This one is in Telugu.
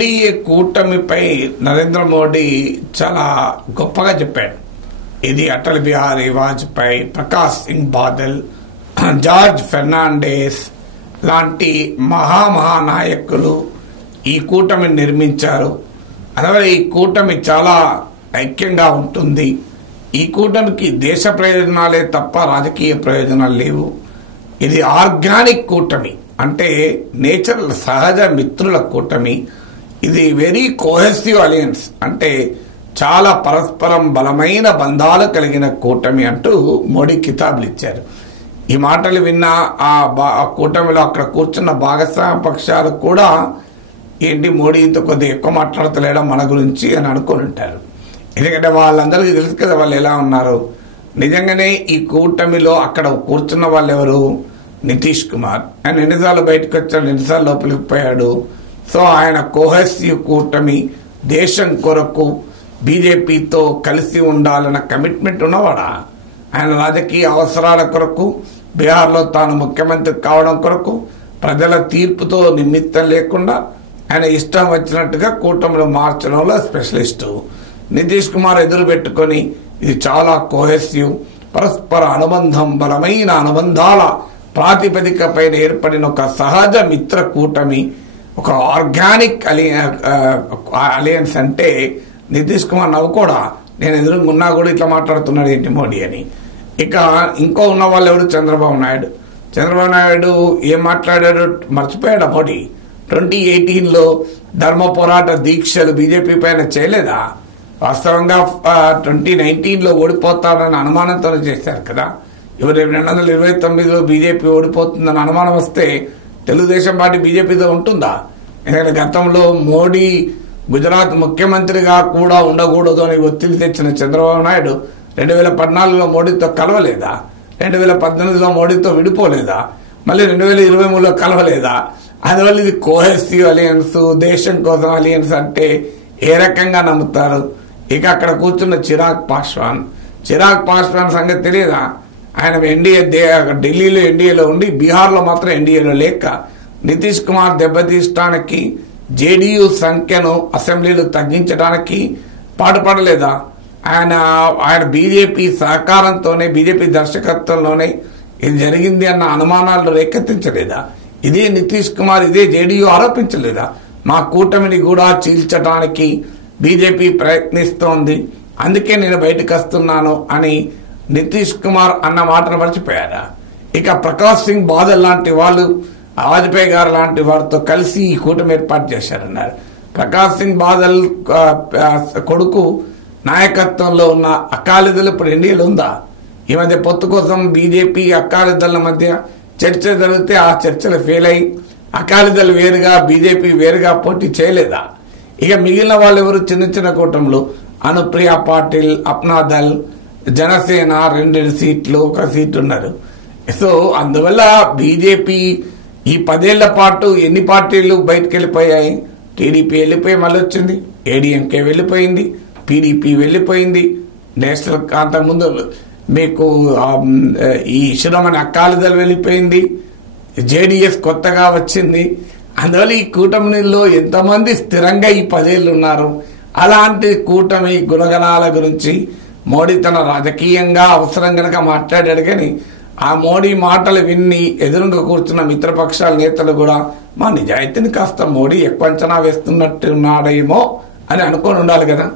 ఎన్డీఏ కూటమిపై నరేంద్ర మోడీ చాలా గొప్పగా చెప్పాడు. ఇది అటల్ బిహారీ వాజ్పేయి, ప్రకాష్ సింగ్ బాదల్, జార్జ్ ఫెర్నాండెస్ లాంటి మహానాయకులు ఈ కూటమిని నిర్మించారు. అందువల్ల ఈ కూటమి చాలా ఐక్యంగా ఉంటుంది. ఈ కూటమికి దేశ ప్రయోజనాలే తప్ప రాజకీయ ప్రయోజనాలు లేవు. ఇది ఆర్గానిక్ కూటమి, అంటే నేచర్ సహజ మిత్రుల కూటమి. ఇది వెరీ కోహెసివ్ అలయన్స్, అంటే చాలా పరస్పరం బలమైన బంధాలు కలిగిన కూటమి అంటూ మోడీ కితాబులు ఇచ్చారు. ఈ మాటలు విన్న ఆ కూటమిలో అక్కడ కూర్చున్న భాగస్వామ్య పక్షాలు కూడా ఏంటి మోడీ ఇంత కొద్దిగా ఎక్కువ మాట్లాడతలేడం మన గురించి అని అనుకుని ఉంటారు. ఎందుకంటే వాళ్ళందరికీ తెలుసు కదా వాళ్ళు ఎలా ఉన్నారు. నిజంగానే ఈ కూటమిలో అక్కడ కూర్చున్న వాళ్ళు ఎవరు? నితీష్ కుమార్. ఆయన ఎన్నిసార్లు బయటకు వచ్చాడు, ఎన్నిసార్లు లోపలికి పోయాడు. సో ఆయన కోహెసివ్ కూటమి, దేశం కొరకు బీజేపీతో కలిసి ఉండాలన్న కమిట్మెంట్ ఉన్నవాడా? ఆయన రాజకీయ అవసరాల కొరకు, బీహార్లో తాను ముఖ్యమంత్రి కావడం కొరకు, ప్రజల తీర్పుతో నిమిత్తం లేకుండా ఆయన ఇష్టం వచ్చినట్టుగా కూటమిలో మార్చడంలో స్పెషలిస్టు. నితీష్ కుమార్ ఎదురు పెట్టుకొని ఇది చాలా కోహెసివ్, పరస్పర అనుబంధం, బలమైన అనుబంధాల ప్రాతిపదిక పైన ఏర్పడిన ఒక సహజ మిత్ర కూటమి, ఒక ఆర్గానిక్ అలయన్స్ అంటే నితీష్ కుమార్ నవ్వుకోడా, నేను ఎదురుకున్నా కూడా ఇట్లా మాట్లాడుతున్నాడు ఏంటి మోడీ అని. ఇక ఇంకో ఉన్న వాళ్ళు ఎవరు? చంద్రబాబు నాయుడు. చంద్రబాబు నాయుడు ఏం మాట్లాడాడు మర్చిపోయాడు. మోడీ 2018లో ధర్మ పోరాట దీక్షలు బీజేపీ పైన చేయలేదా? వాస్తవంగా 2019లో ఓడిపోతాడని అనుమానంతో చేశారు కదా. ఇవి 2029లో బీజేపీ ఓడిపోతుందని అనుమానం వస్తే తెలుగుదేశం పార్టీ బీజేపీతో ఉంటుందా? ఎందుకంటే గతంలో మోడీ గుజరాత్ ముఖ్యమంత్రిగా కూడా ఉండకూడదు అని ఒత్తిడి తెచ్చిన చంద్రబాబు నాయుడు 2014లో మోడీతో కలవలేదా? 2018లో మోడీతో విడిపోలేదా? మళ్ళీ 2023లో కలవలేదా? అందువల్ల ఇది కోహెసివ్ అలయన్స్, దేశం కోసం అలయన్స్ అంటే ఏ రకంగా నమ్ముతారు? ఇక అక్కడ కూర్చున్న చిరాగ్ పాస్వాన్ సంగతి తెలియదా? ఆయన ఢిల్లీలో ఎన్డీఏలో ఉండి బీహార్లో మాత్రం ఎన్డీఏలో లేక నితీష్ కుమార్ దెబ్బతీయడానికి, జేడీయూ సంఖ్యను అసెంబ్లీలో తగ్గించడానికి పాటుపడలేదా? ఆయన బీజేపీ సహకారంతోనే, బీజేపీ దర్శకత్వంలోనే ఇది జరిగింది అన్న అనుమానాలు రేకెత్తించలేదా? ఇదే నితీష్ కుమార్, ఇదే జేడీయూ ఆరోపించలేదా? మా కూటమిని కూడా చీల్చడానికి బీజేపీ ప్రయత్నిస్తోంది, అందుకే నేను బయటకు వస్తున్నాను అని నితీష్ కుమార్ అన్న మాటను మర్చిపోయారా? ఇక ప్రకాష్ సింగ్ బాదల్ లాంటి వాళ్ళు, వాజ్పేయి గారు లాంటి వారితో కలిసి ఈ కూటమి ఏర్పాటు చేశారన్నారు. ప్రకాష్ సింగ్ బాదల్ కొడుకు నాయకత్వంలో ఉన్న అకాలీదళ్ ఇప్పుడు ఎన్డీఏలో ఉందా? ఈ మధ్య పొత్తు కోసం బీజేపీ అకాలీదళ్ మధ్య చర్చ జరిగితే ఆ చర్చలు ఫెయిల్ అయి అకాలీదళ్ వేరుగా, బీజేపీ వేరుగా పోటీ చేయలేదా? ఇక మిగిలిన వాళ్ళు ఎవరు? చిన్న చిన్న కూటములు, అనుప్రియ పాటిల్, అప్నాదల్, జనసేన 2 సీట్లు, 1 సీట్ ఉన్నారు. సో అందువల్ల బీజేపీ ఈ 10 ఏళ్ల పాటు ఎన్ని పార్టీలు బయటకు వెళ్ళిపోయాయి? టీడీపీ వెళ్ళిపోయి మళ్ళీ వచ్చింది, ఏడీఎంకే వెళ్ళిపోయింది, పీడీపీ వెళ్ళిపోయింది, నేషనల్ అంతకుముందు మీకు ఈ శిరోమణి అకాలీదళ్ వెళ్ళిపోయింది, జేడీఎస్ కొత్తగా వచ్చింది. అందువల్ల ఈ కూటమిలో ఎంతమంది స్థిరంగా ఈ 10 ఏళ్ళు ఉన్నారు? అలాంటి కూటమి గుణగణాల గురించి మోడీ తన రాజకీయంగా అవసరం గనక మాట్లాడాడు. కానీ ఆ మోడీ మాటలు విన్ని ఎదురుగా కూర్చున్న మిత్రపక్షాల నేతలు కూడా మా నిజాయితీని కాస్త మోడీ ఎక్కువ అంచనా వేస్తున్నట్టు ఉన్నాడేమో అని అనుకొని ఉండాలి కదా.